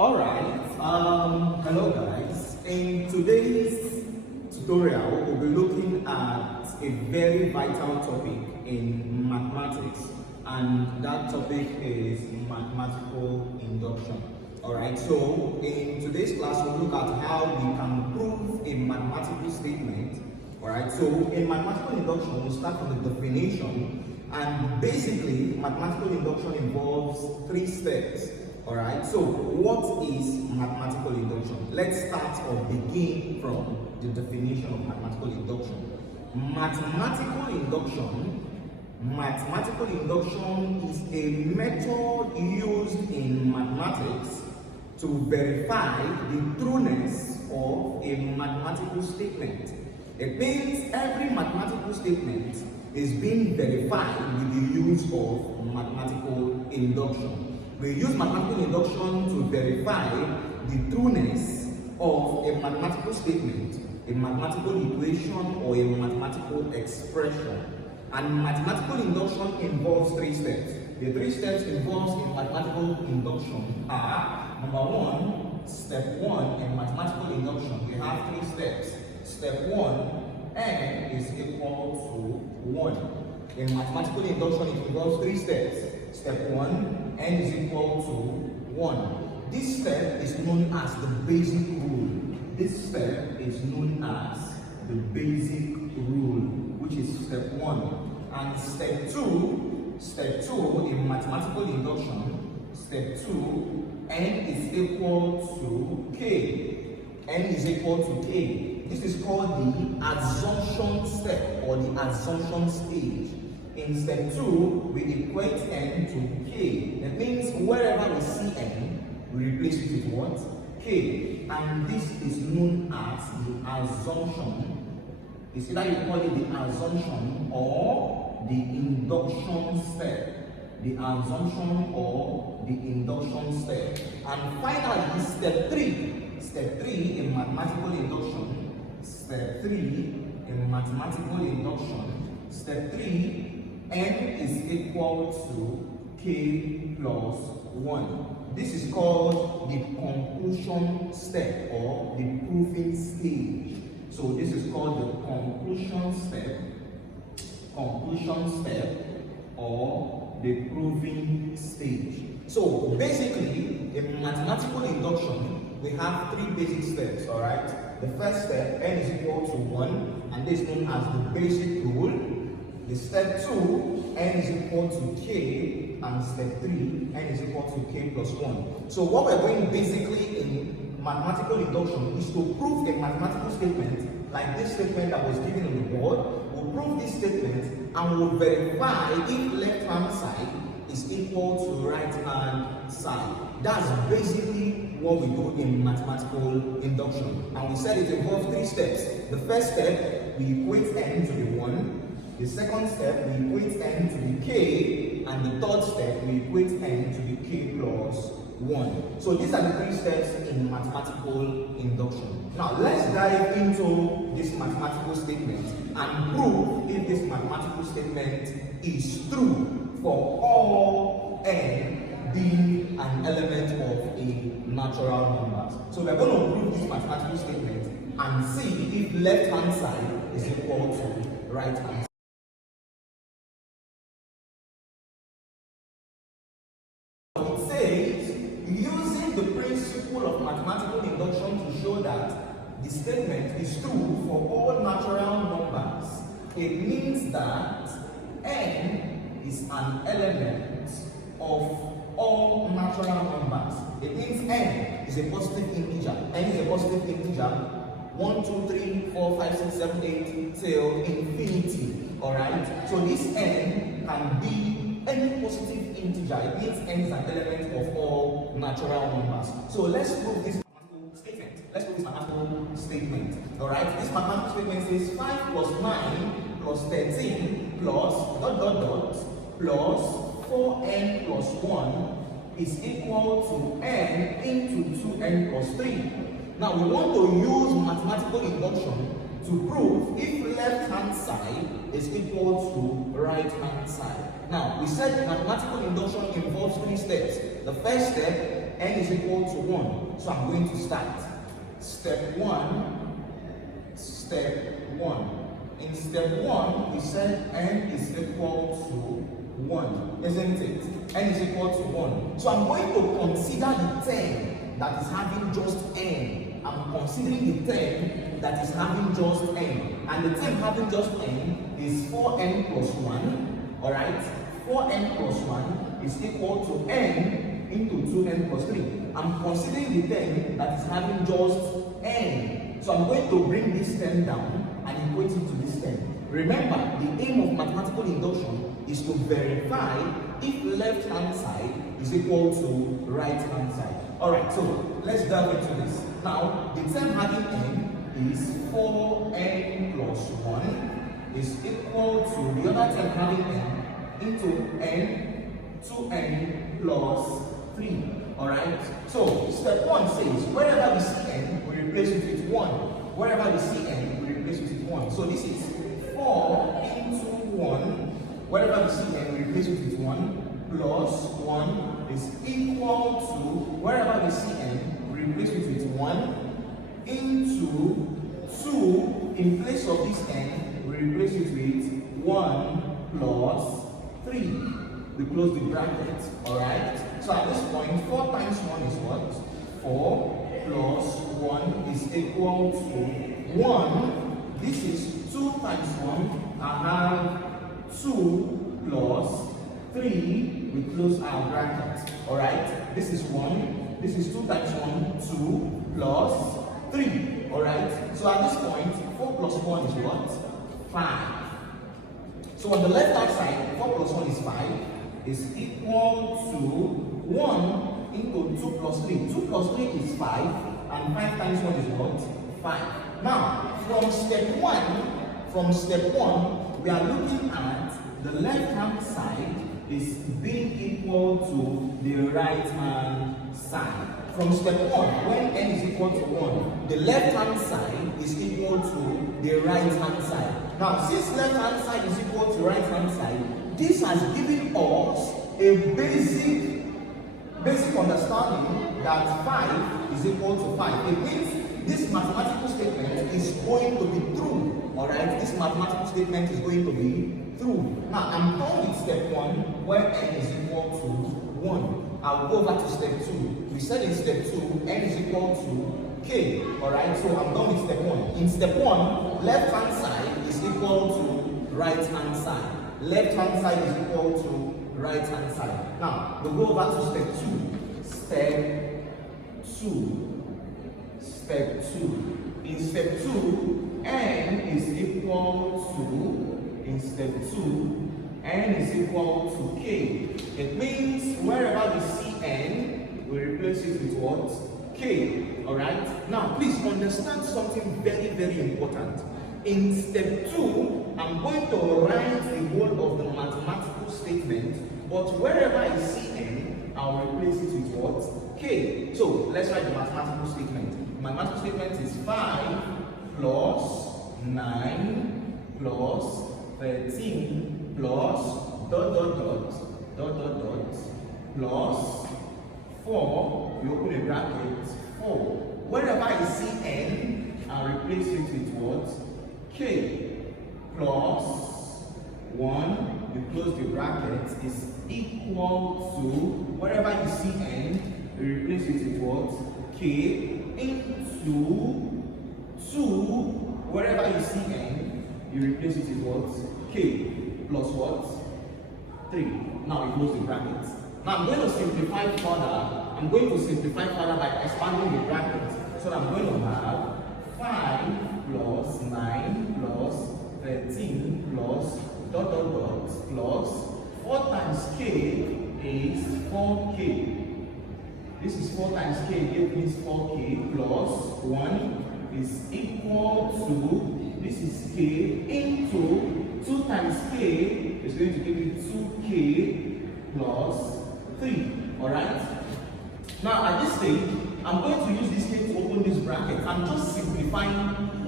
Alright, hello guys. In today's tutorial, we'll be looking at a very vital topic in mathematics, and that topic is mathematical induction. Alright, so in today's class, we'll look at how we can prove a mathematical statement. Alright, so in mathematical induction, we'll start from the definition, and basically, mathematical induction involves 3 steps. Alright, so what is mathematical induction? Let's start or begin from the definition of mathematical induction. Mathematical induction is a method used in mathematics to verify the trueness of a mathematical statement. It means every mathematical statement is being verified with the use of mathematical induction. We use mathematical induction to verify the trueness of a mathematical statement, a mathematical equation, or a mathematical expression. And mathematical induction involves 3 steps. The 3 steps involved in mathematical induction are, number 1, step 1 in mathematical induction. We have 3 steps. Step 1, n is equal to 1. In mathematical induction, it involves 3 steps. Step 1, n is equal to 1. This step is known as the basic rule. This step is known as the basic rule, which is step 1. And step 2 in mathematical induction, step 2, n is equal to k. N is equal to k. This is called the assumption step or the assumption stage. In step 2, we equate n to k. That means wherever we see n, we replace it with what? K. And this is known as the assumption. It's either you call it the assumption or the induction step. The assumption or the induction step. And finally, step 3. Step 3 in mathematical induction. Step 3 in mathematical induction. Step 3, n is equal to k plus 1. This is called the conclusion step or the proving stage. So this is called the conclusion step or the proving stage. So basically, in mathematical induction, we have 3 basic steps, alright? The first step, n is equal to 1, and this is known as the basic rule. The step 2, n is equal to k, and step 3, n is equal to k plus 1. So what we're doing basically in mathematical induction is to prove a mathematical statement, like this statement that was given on the board. We'll prove this statement and we'll verify if left-hand side is equal to right-hand side. That's basically what we do in mathematical induction. And we said it involves 3 steps. The first step, we equate n to the 1. The second step, we equate n to the k, and the third step, we equate n to the k plus 1. So these are the 3 steps in mathematical induction. Now let's dive into this mathematical statement and prove if this mathematical statement is true for all n being an element of a natural number. So we're going to prove this mathematical statement and see if left-hand side is equal to right-hand side. It says, using the principle of mathematical induction to show that the statement is true for all natural numbers, it means that n is an element of all natural numbers. It means n is a positive integer. N is a positive integer. 1, 2, 3, 4, 5, 6, 7, 8 till infinity. Alright? So this n can be any positive integer. It means n is an element of all natural numbers. So let's prove this mathematical statement. Alright? This mathematical statement says 5 plus 9 plus 13 plus plus 4n plus 1 is equal to n into 2n plus 3. Now we want to use mathematical induction to prove if left-hand side is equal to right-hand side. Now, we said mathematical induction involves 3 steps. The first step, n is equal to 1. So I'm going to start. Step 1. In step 1, we said n is equal to 1, isn't it? N is equal to 1. So I'm going to consider the term that is having just n. I'm considering the term that is having just n. And the term having just n is 4n plus 1. Alright? 4n plus 1 is equal to n into 2n plus 3. I'm considering the term that is having just n. So I'm going to bring this term down and equate it to this term. Remember, the aim of mathematical induction is to verify if left hand side is equal to right hand side. Alright, so let's delve into this. Now, the term having n is 4n plus 1 is equal to the other term having n into n 2n plus 3. Alright, so step 1 says wherever we see n, we replace it with 1. Wherever we see n, we replace it with 1. So this is 4 into 1. Wherever we see n, we replace it with 1 plus 1 is equal to, wherever we see n, we replace it with 1 into 2. In place of this n, we replace it with 1 plus 3. We close the bracket, alright? So at this point, 4 times 1 is what? 4 plus 1 is equal to 1. This is 2 times 1. I have 2 plus 3. We close our bracket, alright? This is 1. This is 2 times 1, 2 plus 3, alright? So at this point, 4 plus 1 is what? 5. So on the left hand side, 4 plus 1 is 5. Is equal to 1 into 2 plus 3. 2 plus 3 is 5, and 5 times 1 is what? 5. Now, from step 1, we are looking at the left hand side is being equal to the right hand side. From step 1, when n is equal to 1, the left hand side is equal to the right hand side. Now, since left hand side is equal to right hand side, this has given us a basic understanding that 5 is equal to 5. It means this mathematical statement is going to be true. Alright, this mathematical statement is going to be true. Now, I'm done with step 1 where n is equal to 1. I'll go over to step 2. We said in step 2, n is equal to k. Alright, so I'm done with step 1. In step 1, left hand side is equal to right hand side. Left hand side is equal to right hand side. Now, we'll go over to step 2. Step 2. In step 2, n is equal to, in step 2, n is equal to k. It means wherever we see n, we replace it with what? K. Alright? Now, please understand something very, very important. In step 2, I'm going to write the whole of the mathematical statement, but wherever I see n, I'll replace it with what? K. So, let's write the mathematical statement. The mathematical statement is 5 plus 9 plus 13 plus ... plus 4, we open a bracket, 4. Wherever I see n, I'll replace it with what? K plus 1, we close the bracket, is equal to, wherever you see n, we replace it with what? K into 2, wherever you see n, you replace it with what? K plus what? 3. Now we close the bracket. Now I'm going to simplify further. I'm going to simplify further by expanding the bracket. So I'm going to have 5 plus 9 plus 13 plus ... plus 4 times k is 4k. This is 4 times k, it means 4k plus 1 is equal to, this is k into 2 times k is going to give you 2k plus 3. Alright? Now at this stage, I'm going to use this k to open this bracket. I'm just simplifying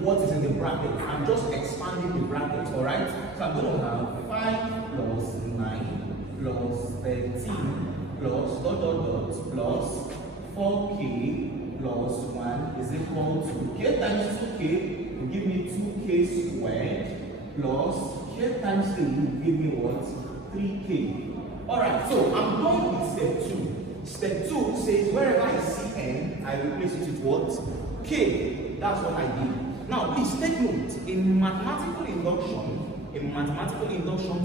what is in the bracket. I'm just expanding the bracket. Alright? So I'm going to have 5 plus 9 plus 13 plus ... plus equal to k times 2k will give me 2k squared plus k times 3 will give me what? 3k. Alright, so I'm done with step 2. Step 2 says wherever I see n, I replace it with what? K. That's what I did. Now please take note, in mathematical induction,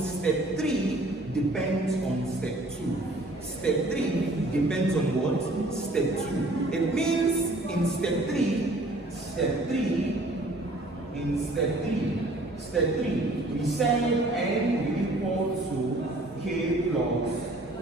step 3 depends on step 2. Step 3 depends on what? Step 2. It means in step 3, we say n will equal to k plus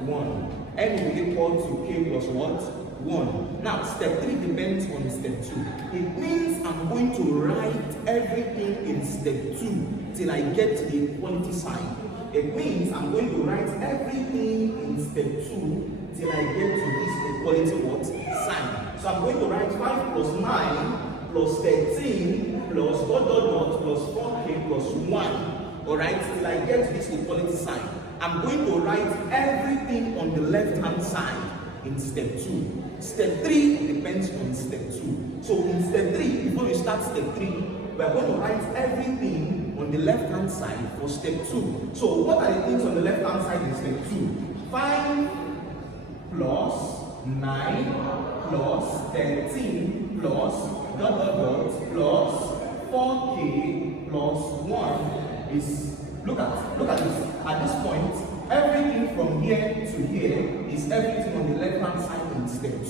1. N will equal to k plus what? 1. Now, step 3 depends on step 2. It means I'm going to write everything in step 2 till I get to the equality sign. It means I'm going to write everything in step 2 till I get to this equality what? Sign. So I'm going to write 5 plus 9 plus 13 plus dot dot dot plus 4k plus 1. Alright, till I get to this equality sign. I'm going to write everything on the left hand side in step 2. Step 3 depends on step 2. So in step 3, before we start step 3, we are going to write everything on the left hand side for step 2. So what are the things on the left hand side in step 2? 5 plus 9 plus 13 plus dot dot dot plus 4k plus 1 is, look at this. At this point, everything from here to here is everything on the left hand side in step 2.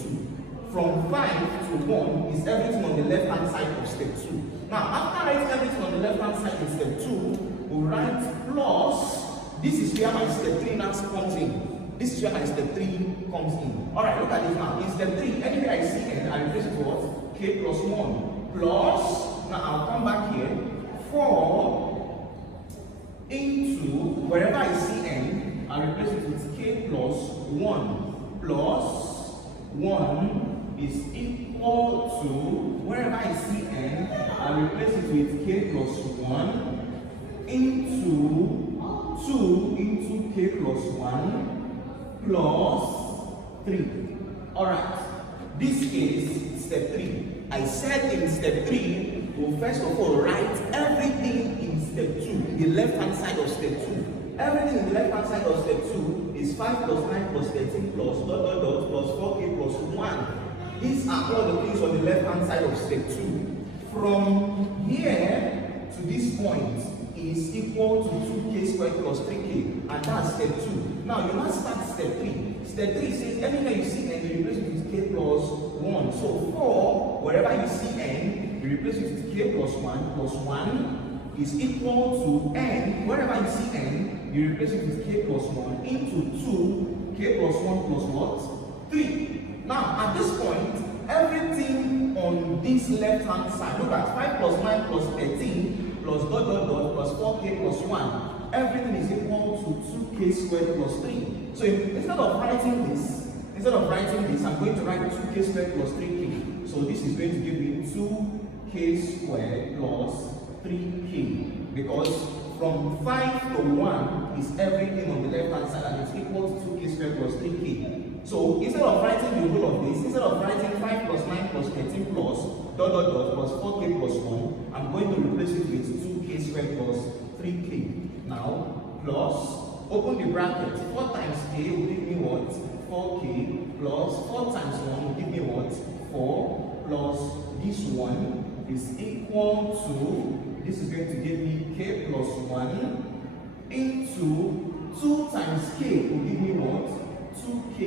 From 5 to 1 is everything on the left hand side of step 2. Now, after writing everything on the left hand side in step 2, we'll write plus. This is where my step 3 now comes in. This is where my step 3 comes in. Alright, look at this now. In step 3, anywhere I see n, I replace it with what? K plus 1. Plus, now I'll come back here. 4 into, wherever I see n, I'll replace it with k plus 1. Plus 1 is equal to, wherever I see n, I'll replace it with k plus 1 into 2 into k plus 1 plus 3. Alright, this is step 3. I said in step 3, we'll first of all write everything in step 2, the left hand side of step 2. Everything in the left hand side of step 2 is 5 plus 9 plus 13 plus dot dot dot plus 4k plus 1. These are all the things on the left hand side of step 2. From here to this point is equal to 2k squared plus 3k, and that's step 2. Now you must start step 3. Step 3 says anywhere you see n, you replace it with k plus 1. So 4, wherever you see n, you replace it with k plus 1 is equal to n, wherever you see n, you replace it with k plus 1 into 2, k plus 1 plus what? 3. Now, at this point, everything on this left-hand side, look at 5 plus 9 plus 13 plus dot dot dot plus 4k plus 1, everything is equal to 2k squared plus 3. So instead of writing this, I'm going to write 2k squared plus 3k. So this is going to give me 2k squared plus 3k, because from 5 to 1 is everything on the left hand side and it's equal to 2k squared plus 3k. So instead of writing the whole of this, instead of writing 5 plus 9 plus 13 plus dot dot dot plus 4k plus 1, I'm going to replace it with 2k squared plus 3k. Now, plus, open the bracket, 4 times k will give me what? 4k plus 4 times 1 will give me what? 4 plus this one is equal to, this is going to give me k plus 1 into 2 times k will give me what? 2k.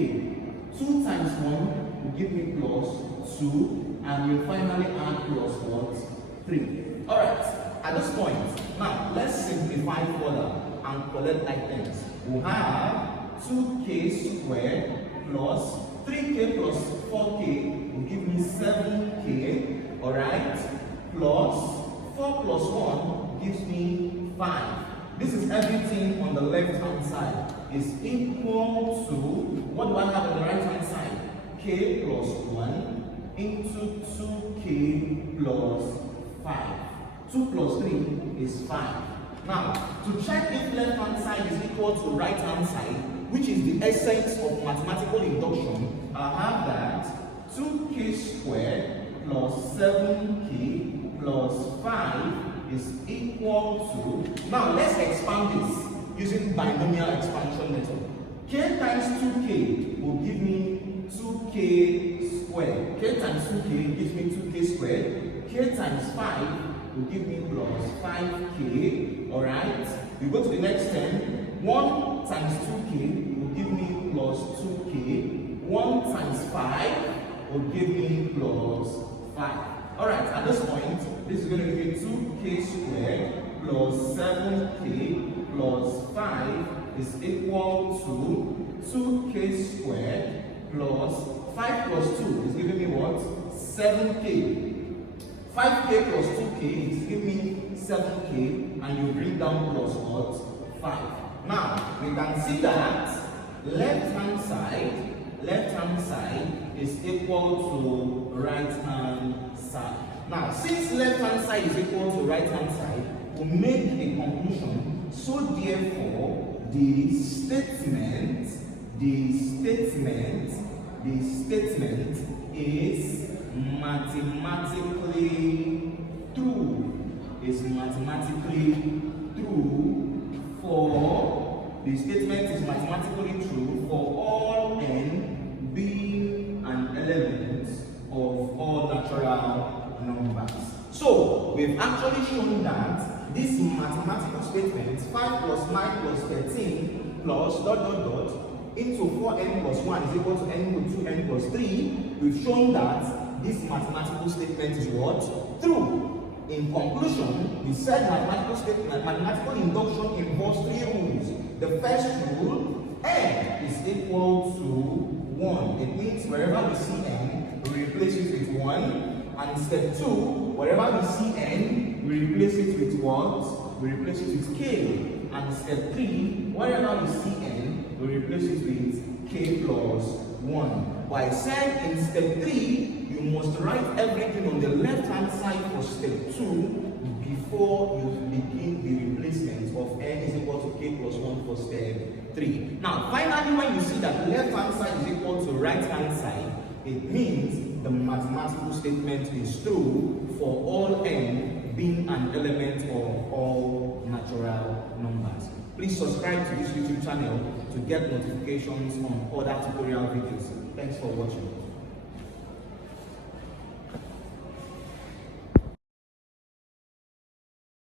2 times 1 will give me plus 2, and we'll finally add plus what? 3. Alright, at this point, now let's simplify further and collect items. We have 2k squared plus 3k plus 4k will give me 7k, alright, plus 4 plus 1 gives me 5. This is everything on the left hand side is equal to, what do I have on the right hand side? K plus 1 into 2k plus 5. 2 plus 3 is 5. Now, to check if left hand side is equal to right hand side, which is the essence of mathematical induction, I have that 2k squared plus 7 Now let's expand this using binomial expansion method. K times 2k will give me 2k squared. K times 2k gives me 2k squared. K times 5 will give me plus 5k. Alright? We go to the next term. 1 times 2k will give me plus 2k. 1 times 5 will give me plus 5. Alright, at this point, this is going to give me 2k squared plus 7k plus 5 is equal to 2k squared plus 5 plus 2 is giving me what? 7k. 5k plus 2k is giving me 7k, and you bring down plus what? 5. Now, we can see that left-hand side is equal to right-hand side. Now, since left-hand side is equal to right-hand side, we make a conclusion. So therefore, the statement is mathematically true. Is mathematically true for the statement is mathematically true for all n being an element of all natural numbers. So we've actually shown that this mathematical statement 5 plus 9 plus 13 plus ... into 4n plus 1 is equal to n equal to 2n plus 3. We've shown that this mathematical statement is what? True. In conclusion, we said mathematical induction involves 3 rules. The first rule, n is equal to 1. It means wherever we see n, we replace it with 1. And step 2, wherever we see n, we replace it with what? We replace it with k. And step 3, wherever we see n, we replace it with k plus 1. But I said in step 3, you must write everything on the left-hand side for step 2 before you begin the replacement of n is equal to k plus 1 for step 3. Now, finally, when you see that left-hand side is equal to right-hand side, it means the mathematical statement is true for all n being an element of all natural numbers. Please subscribe to this YouTube channel to get notifications on other tutorial videos. Thanks for watching.